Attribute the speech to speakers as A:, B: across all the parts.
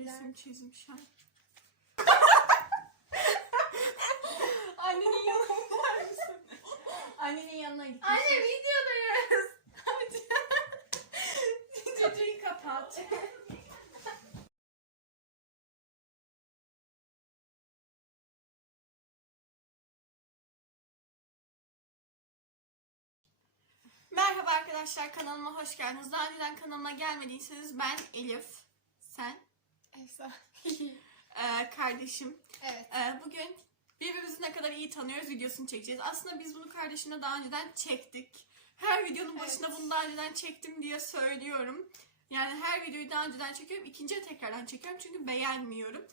A: Resim çizmiş ha. Annenin yanına gider misin? Annenin yanına git.
B: Anne videodayız.
A: Kapıyı kapat. Merhaba arkadaşlar kanalıma hoş geldiniz. Daha önceden kanalıma gelmediyseniz ben Elif. Sen?
B: Efsane.
A: Ee, kardeşim.
B: evet.
A: Ee, bugün birbirimizi ne kadar iyi tanıyoruz videosunu çekeceğiz. Aslında biz bunu kardeşimle daha önceden çektik. Her videonun başında
B: Evet.
A: bunu daha önceden çektim diye söylüyorum. Yani her videoyu daha önceden çekiyorum. ikinciye tekrardan çekiyorum çünkü beğenmiyorum.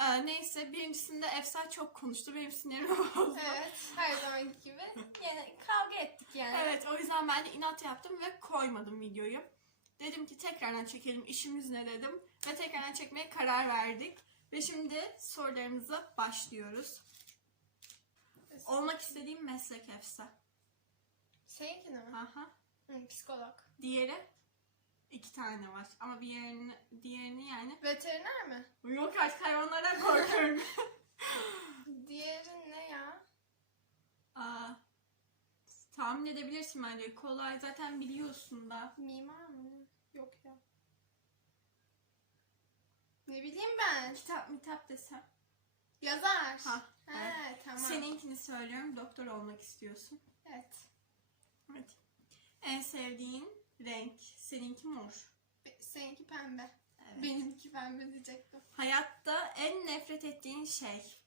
A: Ee, neyse birincisinde Efsa çok konuştu. Benim sinirimi bozdu.
B: Evet. Her zamanki gibi. Yani kavga ettik yani.
A: Evet o yüzden ben de inat yaptım ve koymadım videoyu. Dedim ki tekrardan çekelim işimiz ne dedim. Ve tekrardan çekmeye karar verdik. Ve şimdi sorularımıza başlıyoruz. Olmak istediğim meslek Efsa.
B: Seninkine mi?
A: Aha.
B: Hı, psikolog.
A: Diğeri iki tane var. Ama bir yerini, diğerini yani.
B: Veteriner mi?
A: Yok artık hayvanlardan korkuyorum.
B: Diğeri ne ya?
A: Aa, tahmin edebilirsin bence. Kolay zaten biliyorsun da.
B: Mimar mı? Yok ya. Ne bileyim ben.
A: Kitap mitap desem.
B: Yazar.
A: Ha,
B: He,
A: evet.
B: tamam.
A: Seninkini söylüyorum. Doktor olmak istiyorsun.
B: Evet.
A: Evet. En sevdiğin renk. Seninki mor.
B: Be- Seninki pembe.
A: Evet.
B: Benimki pembe diyecektim.
A: Hayatta en nefret ettiğin şey.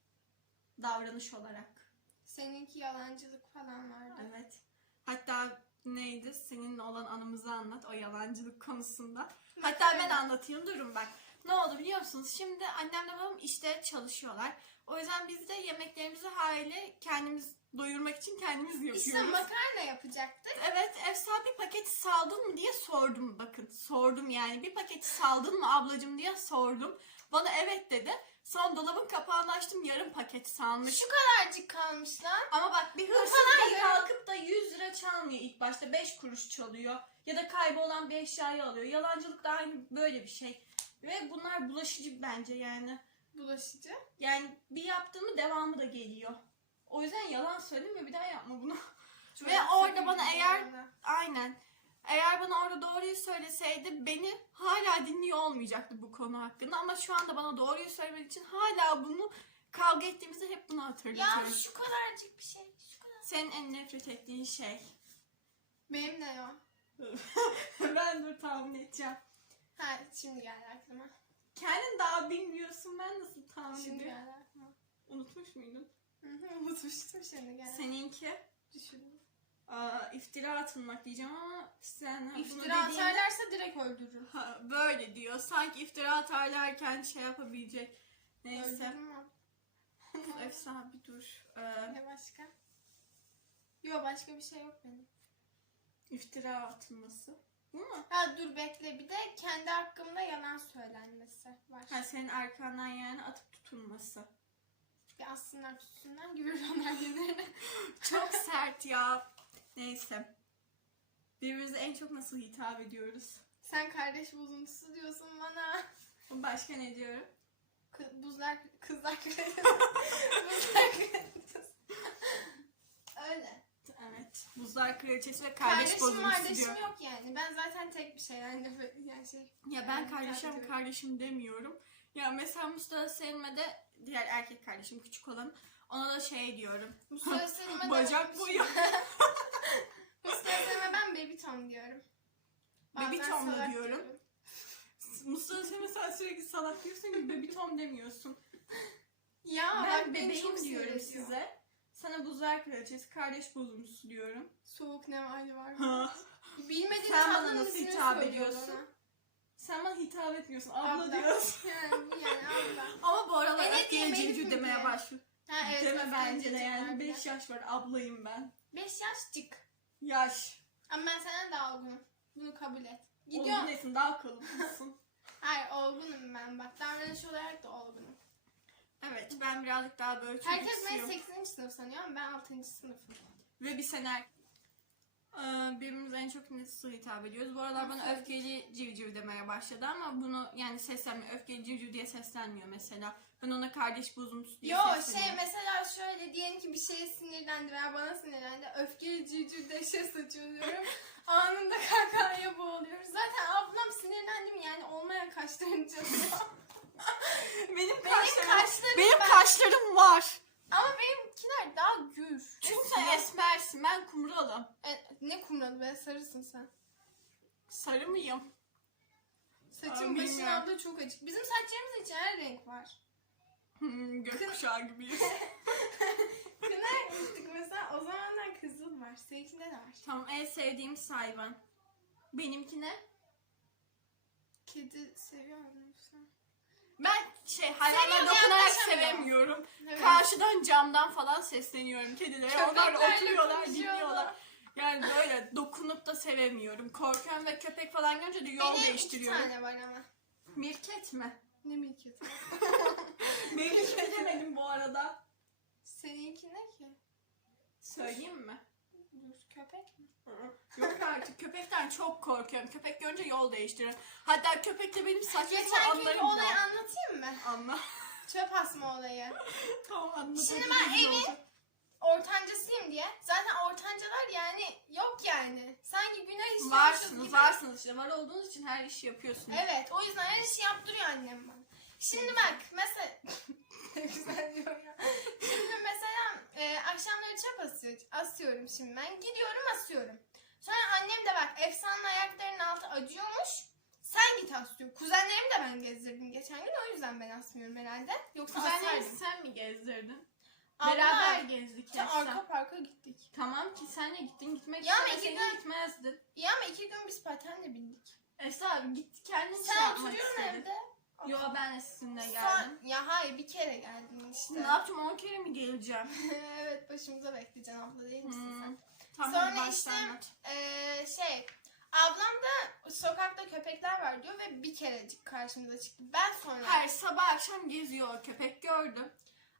A: Davranış olarak.
B: Seninki yalancılık falan vardı.
A: Evet. Hatta neydi? Seninle olan anımızı anlat o yalancılık konusunda. Hatta ben anlatayım durun bak. Ne oldu biliyor musunuz? Şimdi annemle babam işte çalışıyorlar. O yüzden biz de yemeklerimizi haliyle kendimiz doyurmak için kendimiz yapıyoruz.
B: İşte makarna yapacaktık.
A: Evet Efsa bir paket saldın mı diye sordum bakın. Sordum yani bir paket saldın mı ablacığım diye sordum. Bana evet dedi. Sonra dolabın kapağını açtım yarım paket salmış.
B: Şu kadarcık kalmış lan.
A: Ama bak bir hırsız bir
B: ya.
A: kalkıp da 100 lira çalmıyor ilk başta 5 kuruş çalıyor. Ya da kaybolan bir eşyayı alıyor. Yalancılık da aynı böyle bir şey. Ve bunlar bulaşıcı bence yani.
B: Bulaşıcı.
A: Yani bir yaptığımı devamı da geliyor. O yüzden yalan söyleme bir daha yapma bunu.
B: Çok
A: Ve orada bana eğer-
B: arada.
A: Aynen. Eğer bana orada doğruyu söyleseydi beni hala dinliyor olmayacaktı bu konu hakkında. Ama şu anda bana doğruyu söylemediği için hala bunu kavga ettiğimizde hep bunu
B: Ya
A: hatırlatıyorum.
B: şu kadarcık bir şey. Şu kadar.
A: Senin en nefret ettiğin şey.
B: Benim ne ya?
A: ben dur tahmin edeceğim.
B: Ha şimdi geldi aklıma.
A: Kendin daha bilmiyorsun ben nasıl tahmin
B: Şimdi
A: ediyorum.
B: geldi aklıma.
A: Unutmuş muydun?
B: Hı hı, Unutmuştum şimdi geldi.
A: Seninki
B: Düşündüm.
A: aa, iftira atılmak diyeceğim ama sen bunu
B: İftira
A: dediğinde-
B: atarlarsa direkt öldürürüm.
A: Ha, böyle diyor. Sanki iftira atarlarken şey yapabilecek. Neyse.
B: Öldürürüm abi.
A: Efsane bir dur. Ee,
B: Ne başka? Yok başka bir şey yok benim.
A: iftira atılması. Bu mu?
B: Ha dur bekle bir de kendi hakkımda yalan söylenmesi var.
A: Ha, senin arkandan yani atıp tutulması.
B: Bir aslında tutsunlar gibi onlar birbirine.
A: Çok sert ya. Neyse. Birbirimize en çok nasıl hitap ediyoruz?
B: Sen kardeş bozuntusu diyorsun bana.
A: Başka ne diyorum?
B: Kı- buzlar, kızlar Buzlar kraliçesi. Öyle.
A: Evet. Buzlar kraliçesi ve kardeş
B: Kardeşim
A: bozuntusu
B: kardeşim
A: diyor.
B: yok yani. Ben zaten tek bir şeyden nefret yani şey.
A: Ya ben
B: Yani
A: kardeşim kardeşim demiyorum. Ya mesela Mustafa Selim'e de diğer erkek kardeşim küçük olan ona da şey diyorum.
B: Mustafa Selim'e de
A: Bacak boyu.
B: Mustafa Selim'e ben baby tom diyorum.
A: Baby
B: Bazen
A: Tom da
B: salak
A: diyorum. Mustafa Selim'e sen sürekli salak diyorsun ki baby Tom demiyorsun.
B: Ya
A: ben
B: bak beni
A: bebeğim
B: çok
A: diyorum
B: seviyor.
A: size. Sana buzlar kraliçesi, kardeş bozuntusu diyorum.
B: Soğuk ne hali var.
A: Ha.
B: Bilmediğin
A: Sen bana nasıl hitap ediyorsun? Sen bana hitap etmiyorsun, abla, diyorsun.
B: Yani, yani abla.
A: Ama bu aralar
B: E ne
A: öfkeye
B: diyeyim,
A: civciv
B: mi
A: demeye
B: diye?
A: başlıyor.
B: Ha evet.
A: Deme bence de yani
B: harbiden.
A: 5 yaş var, ablayım ben.
B: 5 yaşcık.
A: Yaş.
B: Ama ben senden daha olgunum. Bunu kabul et.
A: Gidiyor.
B: Gidiyorum.
A: nesin daha kalıplısın.
B: Hayır olgunum ben bak. Davranış olarak da olgunum.
A: Evet ben birazcık daha böyle
B: Herkes beni
A: çocuksuyum.
B: 8. sınıf sanıyor ama ben 6. sınıfım.
A: Ve bir sene er- Ee, birbirimize en çok nasıl hitap ediyoruz? Bu aralar bana öfkeli civciv demeye başladı ama bunu yani seslenmiyor. Öfkeli civciv diye seslenmiyor mesela. Ben ona kardeş buzum diye
B: Yo şey
A: sesleniyorum.
B: mesela şöyle diyelim ki bir şeye sinirlendi veya bana sinirlendi. Öfkeli civciv dehşet saçıyorum. Anında kahkahaya boğuluyoruz. Zaten ablam sinirlendi mi yani olmayan kaşlarını çalıyor.
A: benim kaşlarım,
B: kaşlarım
A: benim
B: ben-
A: kaşlarım var.
B: Ama benimkiler daha gür.
A: Çünkü sen esmersin, ben kumralım.
B: E, ne kumralı be sarısın sen.
A: Sarı mıyım?
B: Saçın
A: Aa,
B: başın abla çok açık. Bizim saçlarımızda hiç her renk var.
A: Hmm, gökkuşağı gibiyiz.
B: Kına yakmıştık mesela o zamanlar kızıl var. Seninkinde de var.
A: tamam en sevdiğim hayvan. Benimki ne?
B: Kedi seviyor musun?
A: Ben şey hayvanlara
B: Seviyorum,
A: dokunarak
B: yaklaşamıyorum.
A: sevemiyorum.
B: Evet.
A: Karşıdan camdan falan sesleniyorum kedilere. Onlar
B: Köpeklerle
A: oturuyorlar,
B: konuşuyorlar.
A: dinliyorlar. Yani böyle dokunup da sevemiyorum. Korkuyorum ve köpek falan görünce de yol
B: Benim iki
A: değiştiriyorum.
B: tane var ama.
A: Mirket mi?
B: Ne milkiyeti?
A: Mirket demedim bu arada.
B: Seninki ne ki?
A: Söyleyeyim mi?
B: Dur köpek mi?
A: Yok artık köpekten çok korkuyorum. Köpek görünce yol değiştiriyorum. Hatta köpek de benim saçma sapan
B: Geçenki
A: anlarım
B: olayı
A: var.
B: anlatayım mı?
A: Anla.
B: Çöp asma olayı.
A: tamam anladım.
B: Şimdi ben evin- Ortancasıyım diye. Zaten ortancalar yani yok yani. Sanki günah işlemişiz
A: Varsınız,
B: gibi.
A: varsınız işte. Var olduğunuz için her işi yapıyorsunuz.
B: Evet o yüzden her işi yaptırıyor annem bana. Şimdi bak mesela güzel diyor ya. Şimdi mesela e, akşamları çöp asıyor, asıyorum şimdi ben. Gidiyorum asıyorum. Sonra annem de bak efsane ayaklarının altı acıyormuş. Sen git as diyor. Kuzenlerimi de ben gezdirdim geçen gün o yüzden ben asmıyorum herhalde. Yoksa
A: Kuzenleri
B: asardım.
A: sen mi gezdirdin?
B: Abla,
A: Beraber gezdik
B: işte arka parka gittik.
A: Tamam ki senle gittin gitmek
B: Ya ama
A: istemeseydin
B: iki gün-
A: gitmezdin.
B: İyi ama iki gün biz patenle bindik.
A: Esra abi git kendin şey
B: Sen
A: yapmak
B: oturuyorsun
A: istedin.
B: evde.
A: Yo ben de sizinle geldim.
B: Ya hayır bir kere geldin işte.
A: Ne yapacağım 10 kere mi geleceğim?
B: evet başımıza bekleyeceksin abla değil misin
A: Hmm.
B: sen?
A: Tamam
B: Sonra
A: hadi başla
B: işte-
A: anlat.
B: Ee, şey ablam da sokakta köpekler var diyor ve bir kerecik karşımıza çıktı. Ben sonra
A: Her sabah akşam geziyor köpek gördüm.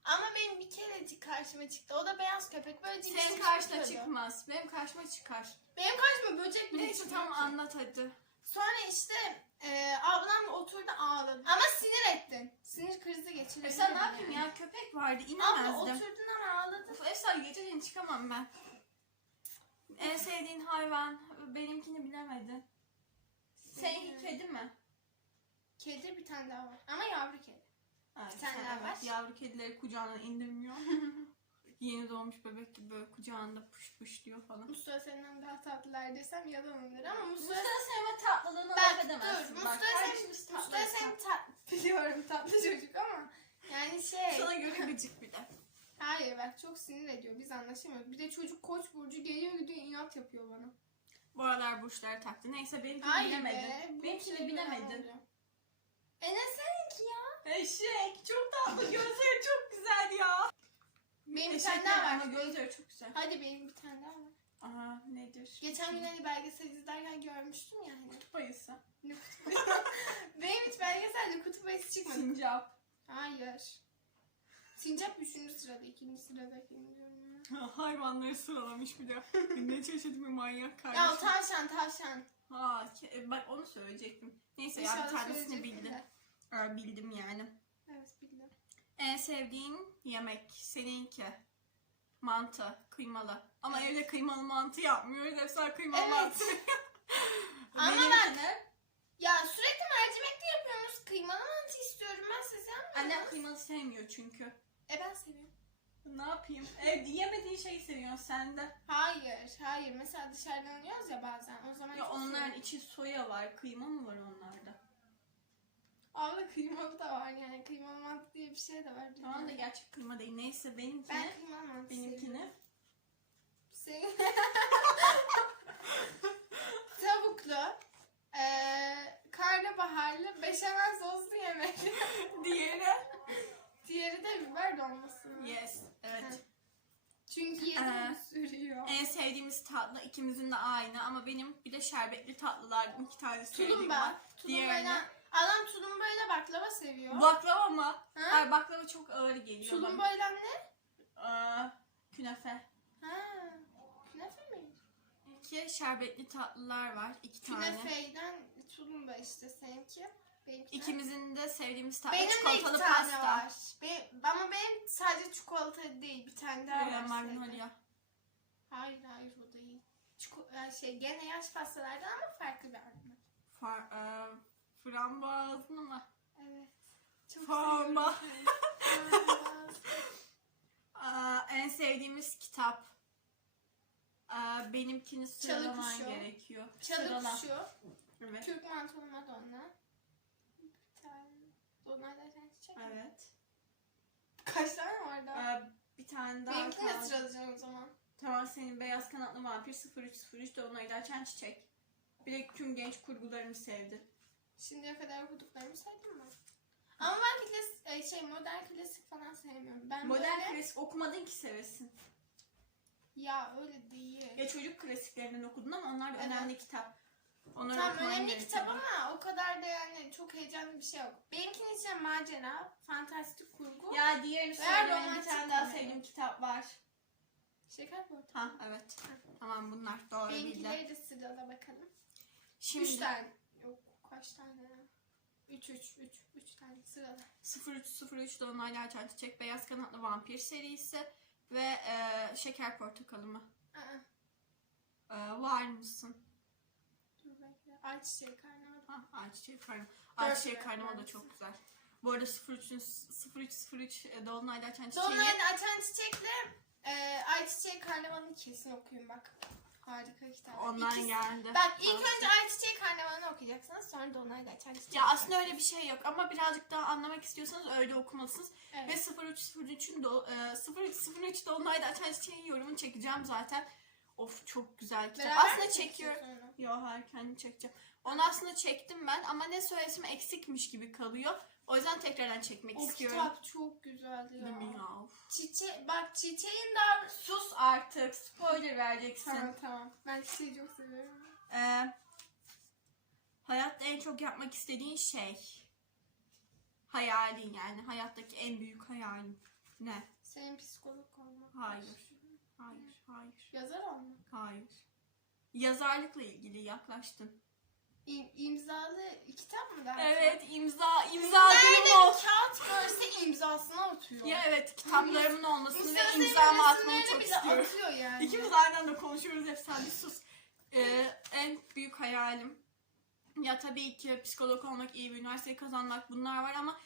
B: ama benim bir kerecik karşıma çıktı. O da beyaz köpek böyle
A: Senin
B: cinsini
A: karşına çıkmaz. Benim karşıma çıkar.
B: Benim karşıma böcek bile
A: Neyse tamam
B: ki.
A: anlat hadi.
B: Sonra işte e, ablam oturdu ağladı. Ama sinir ettin. Sinir krizi geçirdin.
A: Esra ne yapayım ya köpek vardı
B: Abla
A: inemezdim.
B: oturdun ama ağladın.
A: Of Esra geceleyin çıkamam ben. En sevdiğin hayvan benimkini bilemedin. Seninki kedi mi?
B: Kedi bir tane daha var. Ama yavru kedi.
A: Evet,
B: Bir tane
A: sen
B: daha var.
A: Yavru kedileri kucağına indirmiyor. Yeni doğmuş bebek gibi böyle kucağında puş puş diyor falan.
B: Mustafa senden daha tatlılar desem yalan olur ama Mustafa
A: Mustafa sevme tatlılığına laf
B: Bak
A: edemezsin.
B: dur Mustafa
A: kardeşimiz
B: sen,
A: tatlı
B: Mustafa biliyorum tatlı çocuk ama yani şey
A: Sana göre gıcık bir de.
B: hayır bak çok sinir ediyor biz anlaşamıyoruz. Bir de çocuk koç burcu geliyor gidiyor inat yapıyor bana.
A: Bu aralar burçlar taktı. Neyse benimkini
B: Hayır
A: bilemedin.
B: be.
A: benimkini
B: şey
A: bilemedin.
B: oluyor. Enes seninki ya.
A: Eşek çok tatlı gözleri çok güzel ya.
B: Benim bir tane daha var.
A: ama gözleri çok güzel.
B: Hadi benim bir tane daha var.
A: Aha nedir?
B: Geçen gün hani belgesel izlerken görmüştüm ya hani.
A: kutup ayısı.
B: Ne kutup ayısı? Benim hiç belgeselde kutup ayısı çıkmadı.
A: Sincap.
B: Hayır. Sincap üçüncü sırada, ikinci sırada bilmiyorum ya.
A: Hayvanları sıralamış bir de. ne çeşit bir manyak
B: Ya
A: kardeşim.
B: tavşan tavşan.
A: Ha, ke- bak onu söyleyecektim. Neyse ya bir
B: İnşallah
A: tanesini
B: söyleyecektim
A: bildim.
B: de.
A: Aa, bildim yani. En sevdiğin yemek seninki. Mantı, kıymalı. Ama
B: Evet.
A: evde kıymalı mantı yapmıyoruz. Efsane kıymalı
B: Evet.
A: mantı.
B: Ama
A: ne?
B: Ya sürekli mercimekli yapıyorsunuz. Kıymalı mantı istiyorum ben siz yapmıyorsunuz.
A: Annem kıymalı sevmiyor çünkü.
B: E ben seviyorum.
A: Ne yapayım? Evde yemediğin şeyi seviyorsun sen de.
B: Hayır, hayır. Mesela dışarıdan alıyoruz ya bazen. O zaman
A: Ya onların içi soya var. Kıyma mı var onlarda?
B: Abla kıymalı da var yani. Kıymalı mantı diye bir şey de var.
A: Tamam da gerçek kıyma değil. Neyse benimki
B: Ben kıymalı mantı
A: Benimki
B: seviyorum.
A: ne?
B: Senin... Tavuklu, eee karnabaharlı, beşamel soslu yemek.
A: Diğeri.
B: Diğeri de biber dolması.
A: Yes. Evet.
B: Çünkü yedim
A: Ee,
B: sürüyor.
A: En sevdiğimiz tatlı ikimizin de aynı ama benim bir de şerbetli tatlılardan iki tane sevdiğim var.
B: Tulumba.
A: Diğerini.
B: Adam tulumbayla baklava seviyor.
A: Baklava mı?
B: Ha?
A: Hayır baklava çok ağır geliyor bana.
B: Tulumbayla ne?
A: Aa, künefe.
B: Ha. Künefe mi?
A: ki şerbetli tatlılar var. iki tane.
B: Künefeyden tulumba işte seninki. Benimki
A: İkimizin de sevdiğimiz tatlı
B: Benim de iki
A: çikolatalı
B: tane
A: pasta.
B: var. Benim, ama benim sadece çikolata değil bir tane daha
A: Ee,
B: var.
A: Magnolia.
B: sevdiğim. Hayır hayır o değil. Çiko, yani şey gene yaş pastalardan ama farklı bir aroma.
A: Far, e, frambuazlı mı?
B: Evet. Çok. Frambuaz.
A: Aa, en sevdiğimiz kitap. Aa, benimkini sıralaman
B: kuşu.
A: gerekiyor.
B: Çalı
A: Sırala.
B: kuşu.
A: Evet.
B: Türk mantolu Madonna. Bir tane. Donayla sen çiçek. mi?
A: Evet.
B: Kaç tane var daha?
A: Aa, bir tane daha
B: Benimkini de
A: kaldı.
B: sıralayacağım o zaman.
A: Tamam senin beyaz kanatlı vampir 0303 Dolunay'da açan çiçek. Bir de tüm genç kurgularımı sevdi.
B: Şimdiye kadar okuduklarımı saydım mı? Ama ben klasik, e, şey modern klasik falan sevmiyorum. Ben
A: Modern
B: böyle...
A: klasik okumadın ki sevesin.
B: Ya öyle değil.
A: Ya çocuk klasiklerinden okudun ama onlar da
B: Evet.
A: önemli kitap. Onları
B: Tamam önemli kitap ama o kadar da yani çok heyecanlı bir şey yok. Benimkinin içinde macera, fantastik kurgu,
A: Ya diğerini
B: Veya
A: söylemenin bir tane daha sevdiğim kitap var.
B: şeker portu.
A: Ha evet. Tamam bunlar doğru bildiler.
B: Benimkileri de sırala bakalım.
A: Şimdi
B: Üç tane. Kaç tane? Üç, üç, üç, üç tane sırala.
A: 0303 Dolunay'da açan çiçek Beyaz Kanatlı Vampir serisi ve e, Şeker Portakalı mı?
B: Aa,
A: E, var mısın?
B: dur bekle. Ayçiçeği karnavalı.
A: Ha, Ayçiçeği Karnım. Ayçiçeği
B: Dört
A: Karnım o da çok güzel. Bu arada 03'ün 0303 e, Dolunay'da açan çiçeği.
B: Dolunay'da açan çiçekle e, ayçiçeği karnavalını kesin okuyun bak. Harika kitap.
A: Ondan
B: İkisi-
A: geldi.
B: Bak ilk
A: Tavsiye.
B: önce ayçiçeği karnavalını okuyacaksınız sonra Dolunay'da açan çiçeği.
A: Ya aslında öyle bir şey yok ama birazcık daha anlamak istiyorsanız öyle okumalısınız.
B: Evet.
A: Ve 0303'ün do, e, 0303 Dolunay'da açan çiçeğin yorumunu çekeceğim zaten. Of çok güzel kitap.
B: Beraber
A: aslında çekiyorum. Yo hayır kendim çekeceğim. Onu aslında çektim ben ama ne söylesem eksikmiş gibi kalıyor. O yüzden tekrardan çekmek
B: O
A: istiyorum.
B: kitap çok güzeldi ya.
A: Değil mi ya? Of.
B: Çiçe bak çiçeğin daha...
A: Sus artık. Spoiler vereceksin.
B: Tamam tamam. Ben çiçeği çok seviyorum.
A: Ee, hayatta en çok yapmak istediğin şey. Hayalin yani. Hayattaki en büyük hayalin. Ne?
B: Senin psikolog olmak.
A: Hayır. Hayır, hayır,
B: Yazar olmak.
A: hayır. Yazarlıkla ilgili yaklaştın.
B: İm, imzalı kitap mı daha?
A: Evet, imza, imza
B: Nerede
A: ol.
B: bir kağıt görse imzasını atıyor.
A: Ya evet, kitaplarımın olmasını ve imzamı atmayı
B: resimlerini
A: çok
B: bile
A: istiyorum.
B: atıyor yani.
A: İkimiz aynı anda konuşuyoruz hep sen bir sus. Ee, en büyük hayalim ya tabii ki psikolog olmak, iyi bir üniversiteyi kazanmak bunlar var ama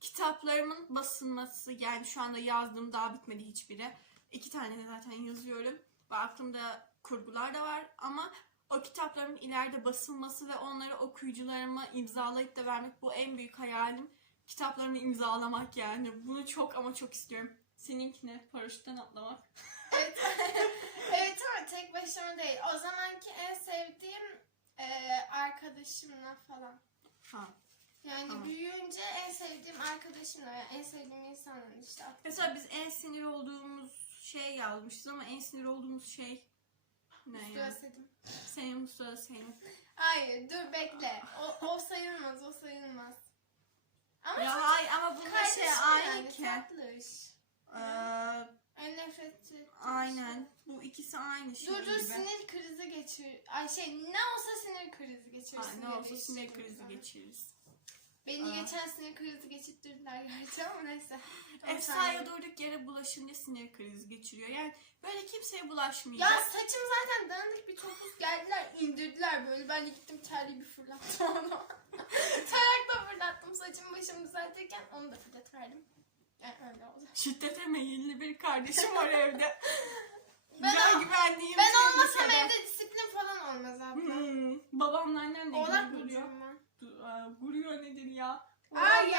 A: kitaplarımın basılması yani şu anda yazdığım daha bitmedi hiçbiri. İki tane de zaten yazıyorum ve aklımda kurgular da var ama o kitaplarımın ileride basılması ve onları okuyucularıma imzalayıp da vermek bu en büyük hayalim. Kitaplarımı imzalamak yani. Bunu çok ama çok istiyorum. Seninki ne? Paraşütten atlamak.
B: evet. evet ama tek başıma değil. O zamanki en sevdiğim e, arkadaşımla falan.
A: Ha.
B: Yani
A: Tamam.
B: büyüyünce en sevdiğim arkadaşımla, yani en sevdiğim insanla işte.
A: Mesela biz en sinir olduğumuz şey yazmışız ama en sinir olduğumuz şey ne yani?
B: Özledim.
A: Senin Mustafa senin.
B: Hayır dur bekle. O, o sayılmaz, o sayılmaz. Ama
A: Ya hayır ama bunda
B: kardeşim
A: şey aynı
B: yani,
A: ki.
B: tatlış.
A: Ee,
B: En nefret ettiğim
A: aynen. Bu ikisi aynı
B: şey.
A: şey
B: Dur dur
A: gibi.
B: sinir krizi geçir. Ay şey ne olsa sinir krizi geçirirsin.
A: Ay, ne
B: diye
A: olsa sinir krizi
B: sana.
A: geçiririz.
B: Beni
A: Aa.
B: geçen sinir krizi geçirttirdiler gerçi ama neyse.
A: Efsa'ya durduk yere bulaşınca sinir krizi geçiriyor. Yani böyle kimseye bulaşmayacak.
B: Ya saçım zaten dağınık bir topuz geldiler indirdiler böyle. Ben de gittim terliği bir fırlattım onu. Tarakla fırlattım saçımı başımı düzeltirken onu da fırlatıverdim. Yani öyle oldu.
A: Şiddete meyilli bir kardeşim var evde.
B: Ben
A: Can güvenliğim
B: Ben olmasam evde disiplin falan olmaz abla.
A: Hmm, babamla annem de
B: Oğlak burcuyum ben.
A: Guruyor nedir ya?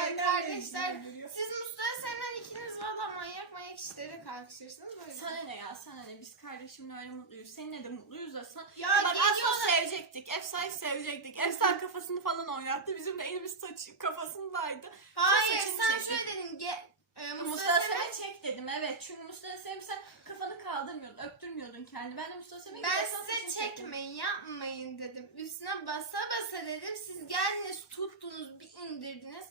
A: De
B: kardeşler. Siz Mustafa senden ikiniz valla manyak manyak işlere kalkışırsınız böyle.
A: Sana ne ya sana ne biz kardeşimle öyle mutluyuz. Seninle de mutluyuz da sen.
B: Ya
A: Bak aslında sevecektik. Efsa'yı sevecektik. Efsa kafasını falan oynattı. Bizim de elimiz saç kafasındaydı.
B: Hayır sen
A: çekti.
B: şöyle dedin. Ge, e,
A: Mustafa Sem'e çek dedim evet. Çünkü Mustafa Sem'e sen kafanı kaldırmıyordun. Öptürmüyordun kendini. Ben de Mustafa Sem'e
B: Ben size
A: saçını çektim.
B: çekmeyin yapmayın dedim. Üstüne basa basa dedim. Siz geldiniz tuttunuz bir indirdiniz.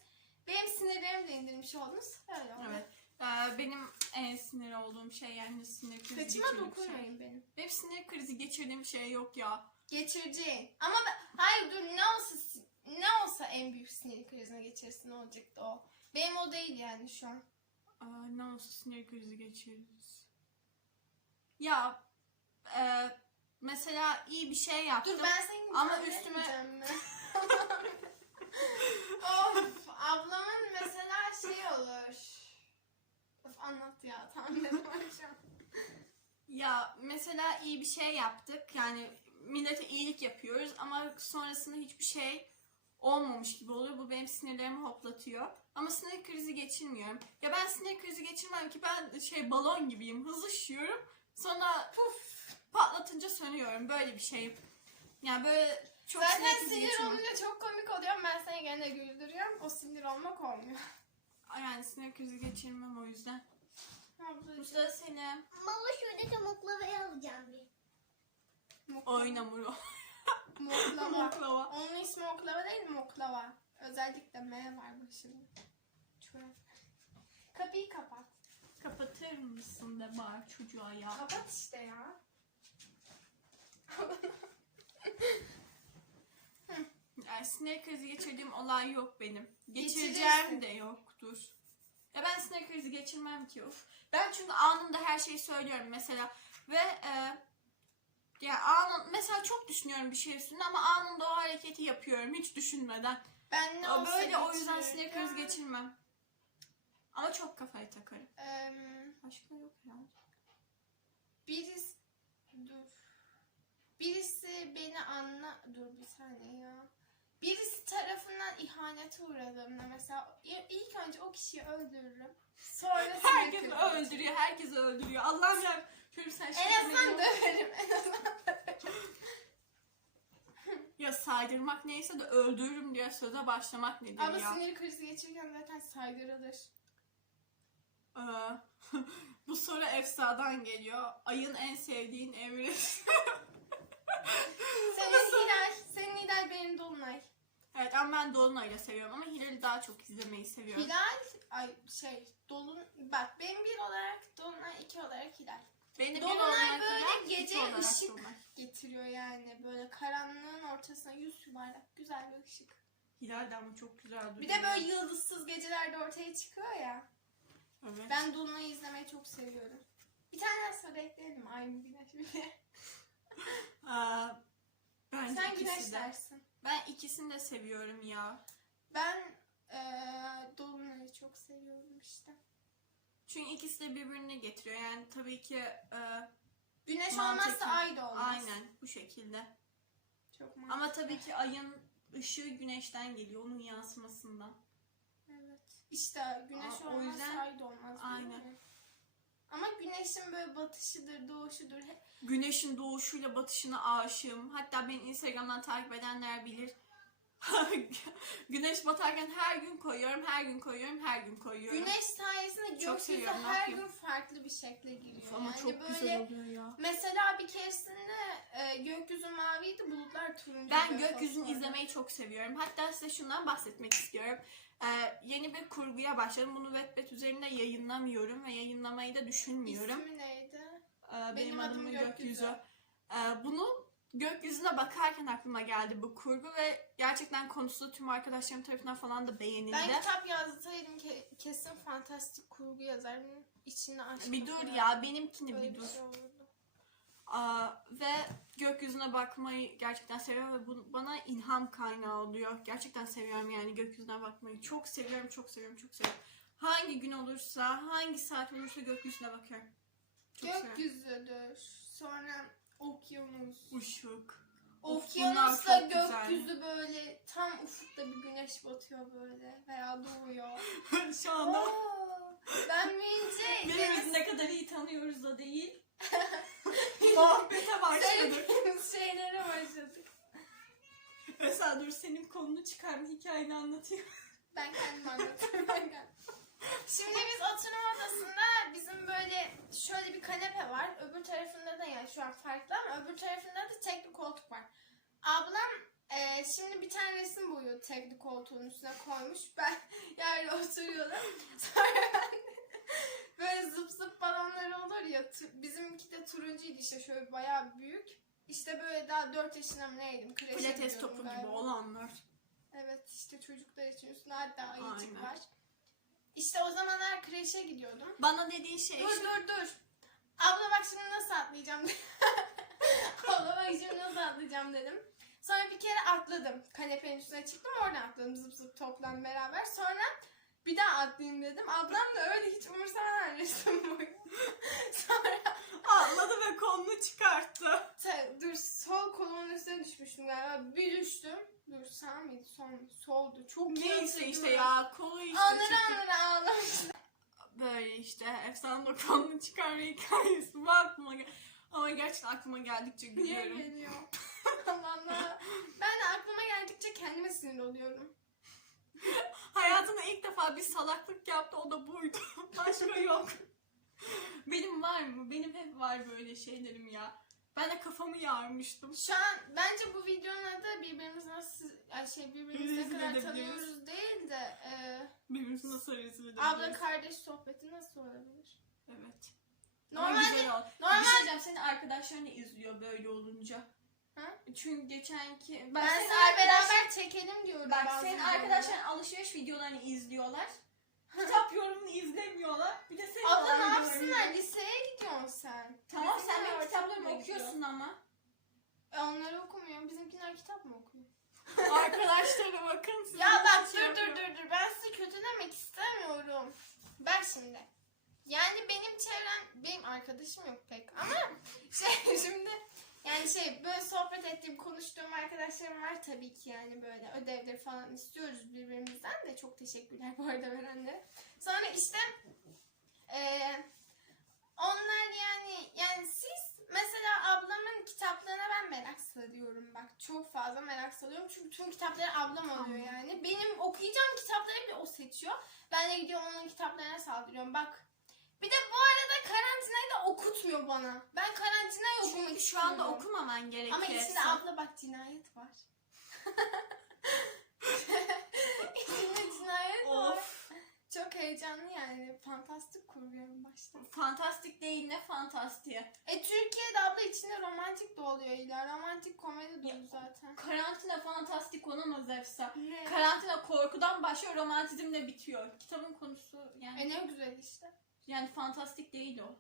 B: Benim sinirlerimi de indirmiş oldunuz. Öyle oldu.
A: Evet. Ee, benim en sinir olduğum şey yani sinir krizi
B: Saçıma
A: geçirdiğim şey.
B: dokunmayın benim.
A: Benim sinir krizi geçirdiğim şey yok ya.
B: Geçireceğin. Ama ben, hayır dur ne olsa ne olsa en büyük sinir krizine geçirsin olacaktı o. Benim o değil yani şu an.
A: Aa, ne olsa sinir krizi geçiririz. Ya e, mesela iyi bir şey yaptım.
B: Dur ben senin
A: Ama üstüme-
B: mi? of ablamın mesela şey olur. Of anlat ya şu an.
A: Ya mesela iyi bir şey yaptık. Yani millete iyilik yapıyoruz ama sonrasında hiçbir şey olmamış gibi oluyor. Bu benim sinirlerimi hoplatıyor. Ama sinir krizi geçirmiyorum. Ya ben sinir krizi geçirmem ki ben şey balon gibiyim. Hızlı üşüyorum. Sonra puf patlatınca sönüyorum. Böyle bir şeyim. Yani böyle çok sinir
B: Zaten
A: krizi
B: sinir
A: geçirmem.
B: olunca çok komik oluyor. Ben seni gene güldürüyorum. O sinir olmak olmuyor.
A: Yani sinir krizi geçirmem o yüzden. Mustafa seni
C: Baba şurada çamurları alacağım bir.
A: oynamuro.
B: Moklava.
A: Moklava.
B: Onun ismi oklava değil moklava. Özellikle M var başında. Şöyle. Kapıyı kapat.
A: Kapatır mısın de bağır çocuğa ya.
B: Kapat işte ya.
A: Yani sinir krizi geçirdiğim olay yok benim. Geçireceğim de yoktur. Ya ben sinir krizi geçirmem ki of. Ben çünkü anında her şeyi söylüyorum mesela ve e, ya anın mesela çok düşünüyorum bir şey üstünde ama anında o hareketi yapıyorum hiç düşünmeden.
B: Ben ne
A: böyle o yüzden sinir krizi geçirmem. Ama çok kafayı takarım.
B: Em,
A: Başka yok herhalde.
B: birisi dur. Birisi beni anla dur bir saniye ya. Birisi tarafından ihanete uğradığımda mesela ilk önce o kişiyi öldürürüm. Sonra
A: Herkes öldürüyor, herkes öldürüyor. Allah'ım ya. Şöyle sen
B: En azından döverim. En azından
A: Ya saydırmak neyse de öldürürüm diye söze başlamak nedir
B: Ama
A: ya?
B: sinir krizi geçirirken zaten saygırılır.
A: Ee, bu soru Efsa'dan geliyor. Ayın en sevdiğin evre.
B: Senin Hilal, senin Hilal benim Dolunay.
A: evet ama ben Dolunay'la seviyorum ama Hilal'i daha çok izlemeyi seviyorum.
B: Hilal, ay şey, Dolun, bak benim bir olarak Dolunay, iki olarak Hilal.
A: Beni bir
B: Dolunay böyle gece ışık
A: Dolunay.
B: getiriyor yani. Böyle karanlığın ortasına yüz yuvarlak, güzel bir ışık.
A: Hilal de ama çok güzel duruyor.
B: Bir de böyle yıldızsız gecelerde ortaya çıkıyor ya.
A: Evet.
B: Ben Dolunay'ı izlemeyi çok seviyorum. Bir tane daha soru ekleyelim aynı güneş bile.
A: Aa, bence
B: Sen
A: ikisi
B: güneş
A: de.
B: dersin.
A: Ben ikisini de seviyorum ya.
B: Ben eee Dolunay'ı çok seviyorum işte.
A: Çünkü ikisi de birbirini getiriyor. Yani tabii ki e,
B: Güneş
A: Mantıklı.
B: olmazsa ay da olmaz.
A: aynen bu şekilde.
B: Çok mantıklı.
A: Ama tabii ki ayın ışığı güneşten geliyor. Onun yansımasından.
B: İşte güneş
A: Aa, o
B: olmazsa
A: yüzden-
B: ay da olmaz.
A: Aynen.
B: Ama güneşin böyle batışıdır, doğuşudur. He-
A: Güneşin doğuşuyla batışına aşığım. Hatta beni Instagram'dan takip edenler bilir. Güneş batarken her gün koyuyorum, her gün koyuyorum, her gün koyuyorum.
B: Güneş sayesinde gökyüzü
A: seviyorum, ne
B: her
A: yapayım?
B: gün farklı bir şekle giriyor.
A: Of, ama
B: yani
A: çok
B: böyle
A: güzel oluyor ya.
B: Mesela bir keresinde e, gökyüzü maviydi, bulutlar turuncu.
A: Ben gökyüzünü izlemeyi çok seviyorum. Hatta size şundan bahsetmek istiyorum. Ee, yeni bir kurguya başladım. Bunu Wattpad üzerinde yayınlamıyorum ve yayınlamayı da düşünmüyorum.
B: İsmi neydi?
A: Ee, benim,
B: Benim
A: adım,
B: adım
A: gökyüzü.
B: Gökyüzü.
A: Ee, bunu gökyüzüne bakarken aklıma geldi bu kurgu ve gerçekten konusu tüm arkadaşlarım tarafından falan da beğenildi.
B: Ben kitap yazsaydım ke- kesin fantastik kurgu yazardım. İçine aşk
A: bir dur ya benimkini
B: Öyle
A: bir dur.
B: şey olurdu.
A: Aa, ve gökyüzüne bakmayı gerçekten seviyorum ve bu bana ilham kaynağı oluyor. Gerçekten seviyorum yani gökyüzüne bakmayı. Çok seviyorum, çok seviyorum, çok seviyorum. Hangi gün olursa, hangi saat olursa gökyüzüne bakıyorum. Çok seviyorum.
B: Gökyüzüdür. Sonra okyanus.
A: Işık. Of, bunlar
B: Okyanusla
A: çok güzel.
B: gökyüzü böyle tam ufukta bir güneş batıyor böyle veya doğuyor.
A: Şu anda
B: Oo, ben büyüyünce
A: birbirimizi ne kadar iyi tanıyoruz da değil. Muhabbete başladık.
B: şeylere başladık.
A: Mesela dur senin konunu çıkarma hikayeni anlatayım.
B: Ben kendim anlatıyorum. Ben kendim. Şimdi biz oturma odasında bizim böyle şöyle bir kanepe var. Öbür tarafında da yani şu an farklı ama öbür tarafında da tekli koltuk var. Ablam e, şimdi bir tane resim boyu tekli koltuğun üstüne koymuş. Ben yerde oturuyordum. Sonra ben Böyle zıp zıp balonları olur ya. bizimki de turuncuydu işte şöyle bayağı büyük. İşte böyle daha 4 yaşında mı neydim? Kreşe
A: Pilates topu gibi olanlar.
B: Evet işte çocuklar için üstüne hatta ayıcık var. İşte o zamanlar kreşe gidiyordum.
A: Bana dediği şey
B: Dur
A: şu-
B: dur dur. Abla bak şimdi nasıl atlayacağım Abla bak şimdi nasıl atlayacağım dedim. Sonra bir kere atladım. Kanepenin üstüne çıktım oradan atladım zıp zıp toplam beraber. Sonra bir daha atlayayım dedim. Ablam da öyle hiç umursamadan resim boyu. Sonra
A: Ağladı ve kolunu çıkarttı.
B: dur sol kolumun üstüne düşmüştüm galiba. Bir düştüm. Dur sağ mıydı muydu? Soldu. Çok
A: Neyse işte ya kolu işte
B: Anları
A: çıktı.
B: anları ağlamıştım.
A: Böyle işte efsane kolunu çıkarma hikayesi bu aklıma gel- Ama gerçekten aklıma geldikçe
B: Niye
A: gülüyorum.
B: geliyor? Allah. Ben de aklıma geldikçe kendime sinir oluyorum.
A: Hayatımda ilk defa bir salaklık yaptı o da buydu. Başka yok. Benim var mı? Benim hep var böyle şeylerim ya. Ben de kafamı yarmıştım.
B: Şu an bence bu videonun adı birbirimizi nasıl şey birbirimizi ne
A: Rezil
B: kadar tanıyoruz değil de e,
A: Birbirimizi nasıl rezil edebiliriz?
B: abla kardeş sohbeti nasıl olabilir?
A: Evet. Ama
B: Normalde
A: güzel ol.
B: normal-
A: Bir şey diyeceğim, senin arkadaşların da izliyor böyle olunca.
B: Ha?
A: Çünkü geçenki...
B: ben
A: senin
B: sana
A: arkadaş-
B: beraber çekelim diyorum.
A: Bak
B: bazı
A: senin
B: videoları.
A: arkadaşların alışveriş videolarını izliyorlar. Kitap yorumunu izlemiyorlar. Bir de senin
B: Abla ne yapsınlar? Liseye gidiyorsun sen.
A: Tamam sen benim kitaplarımı okuyorsun ama.
B: E, onları okumuyor. Bizimkiler kitap mı okuyor?
A: Arkadaşlara bakın. size
B: Ya bak
A: bir şey
B: dur dur dur dur ben sizi kötülemek istemiyorum. Bak şimdi. Yani benim çevrem benim arkadaşım yok pek ama şey şimdi yani şey böyle sohbet ettiğim konuştuğum arkadaşlarım var tabii ki yani böyle ödevleri falan istiyoruz birbirimizden de çok teşekkürler bu arada verenlere. Sonra işte eee, onlar yani yani siz mesela ablamın kitaplarına ben merak sarıyorum bak çok fazla merak sarıyorum çünkü tüm kitapları ablam alıyor yani. Benim okuyacağım kitapları bile o seçiyor. Ben de gidiyorum onun kitaplarına saldırıyorum. Bak bir de bu arada karantinayı da okutmuyor bana ben karantinayı okumak
A: Çünkü şu anda okumaman gerekiyor.
B: ama içinde abla bak cinayet var içinde cinayet var
A: Of.
B: çok heyecanlı yani fantastik kuruyorum başta
A: Fantastik değil ne fantastiği.
B: E Türkiye'de abla içinde romantik de oluyor illa. Romantik komedi dolu zaten.
A: Karantina fantastik olamaz Efsa.
B: Ne?
A: Karantina korkudan başlıyor, romantizmle bitiyor. Kitabın konusu yani
B: E ne güzel işte.
A: Yani fantastik değil o.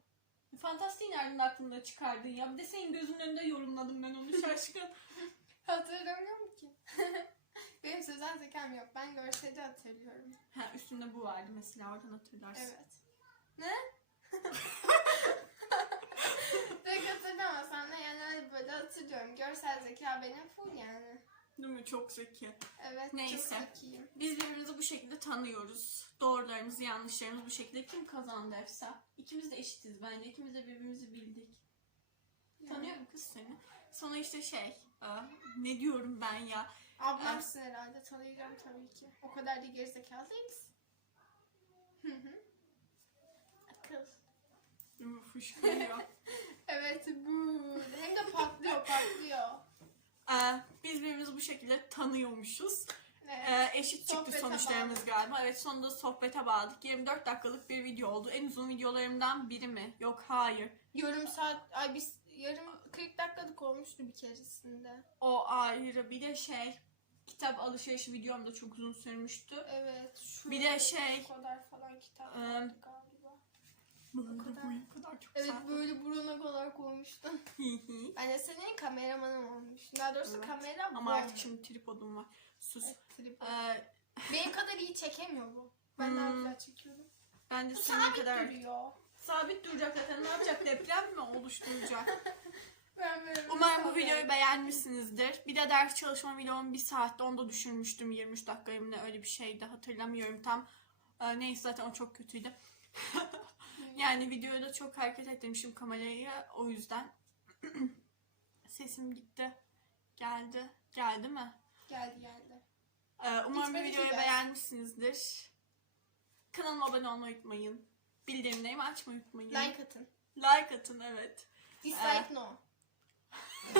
A: Fantastiği nereden aklında çıkardın ya? Bir de senin gözünün önünde yorumladım ben onu şaşkın.
B: Hatırlamıyorum ki. Benim sözel zekam yok. Ben görseli hatırlıyorum.
A: ha üstünde bu vardı mesela oradan hatırlarsın.
B: Evet. Ne? Pek hatırlamasam da yani öyle böyle hatırlıyorum. Görsel zeka benim full yani.
A: Değil mi? Çok zeki.
B: Evet
A: Neyse.
B: çok zekiyim.
A: Biz birbirimizi bu şekilde tanıyoruz. Doğrularımızı, yanlışlarımızı bu şekilde. Kim kazandı Efsa? İkimiz de eşitiz bence. İkimiz de birbirimizi bildik. Tanıyorum kız seni. Sonra işte şey, e, ne diyorum ben ya?
B: Ablamsın herhalde. Tanıyacağım tabii ki. O kadar da gerizekalı değiliz. Hı hı. Akıl.
A: Değil mi? Fışkırıyor.
B: Evet bu. Hem de patlıyor patlıyor.
A: E, biz birbirimizi bu şekilde tanıyormuşuz.
B: Evet.
A: E, eşit çıktı
B: Sohbete
A: sonuçlarımız
B: bağladık.
A: galiba. Evet sonunda sohbete bağladık. 24 dakikalık bir video oldu. En uzun videolarımdan biri mi? Yok hayır.
B: Yarım saat, ay biz yarım 40 dakikalık olmuştu bir keresinde.
A: O ayrı. Bir de şey, kitap alışveriş videom da çok uzun sürmüştü.
B: Evet.
A: Bir de şey,
B: kadar falan kitap
A: Eee, Böyle
B: kadar.
A: boyu kadar çok
B: Evet
A: güzel.
B: böyle buruna kadar koymuştun. Ben de senin kameramanım olmuştum. Daha doğrusu
A: Evet.
B: kamera
A: Ama artık şimdi tripodum var. Sus.
B: Evet, tripod.
A: Ee,
B: Benim kadar iyi çekemiyor bu. Ben daha
A: Hmm.
B: güzel çekiyorum.
A: ben de
B: Bu
A: senin
B: sabit
A: kadar...
B: duruyor.
A: Sabit duracak zaten. Ne yapacak? Deprem mi oluşturacak? Umarım bu videoyu beğenmişsinizdir. Bir de ders çalışma videom bir saatte. Onu da düşürmüştüm. 23 dakikayı mı ne öyle bir şeydi. Hatırlamıyorum tam. Ee, neyse zaten o çok kötüydü. yani videoda da çok hareket ettirmişim kamerayı. O yüzden sesim gitti. Geldi. Geldi mi?
B: Geldi geldi.
A: Ee, umarım
B: ki
A: videoyu
B: ders.
A: beğenmişsinizdir. Kanalıma abone olmayı unutmayın. Bildirimlerimi açmayı unutmayın.
B: Like atın.
A: Like atın evet.
B: Dislike no.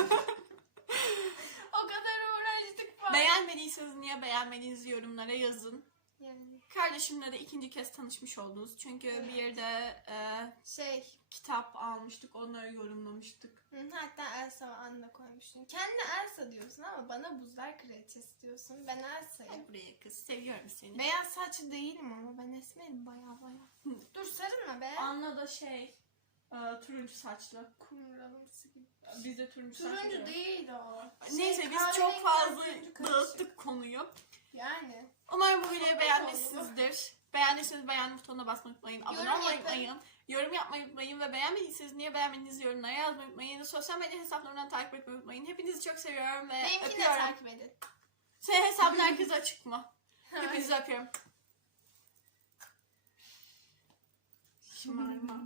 B: o kadar uğraştık falan.
A: Beğenmediyseniz niye beğenmediğinizi yorumlara yazın.
B: Yani
A: Kardeşimle de ikinci kez tanışmış oldunuz. Çünkü bir yerde e,
B: şey
A: kitap almıştık, onları yorumlamıştık.
B: hı, hatta Elsa ve Anna koymuştun. Kendine Elsa diyorsun ama bana buzlar kraliçesi diyorsun. Ben Elsa'yım.
A: Gel buraya kız, seviyorum seni.
B: Beyaz saçlı değilim ama ben esmerim baya baya. Dur sarılma be.
A: Anla da şey, e, turuncu saçlı.
B: Kumralımsı gibi.
A: Biz de turuncu, saçlı.
B: Turuncu
A: diyoruz.
B: değil o.
A: Neyse
B: Şey,
A: biz
B: kahverengi
A: çok fazla
B: turuncu karışık.
A: dağıttık konuyu.
B: Yani.
A: Umarım bu videoyu beğenmişsinizdir. Beğendiyseniz beğen butonuna basmayı unutmayın. Abone
B: Yorum
A: olmayı
B: yapın.
A: unutmayın. Yorum yapmayı unutmayın ve beğenmediyseniz niye beğenmediğinizi yorumlara yazmayı unutmayın. Sosyal medya hesaplarımdan takip etmeyi unutmayın. Hepinizi çok seviyorum ve
B: Benimkini de
A: öpüyorum.
B: takip edin.
A: Senin hesabın herkese açık mı? Hepinizi öpüyorum. Şımarma.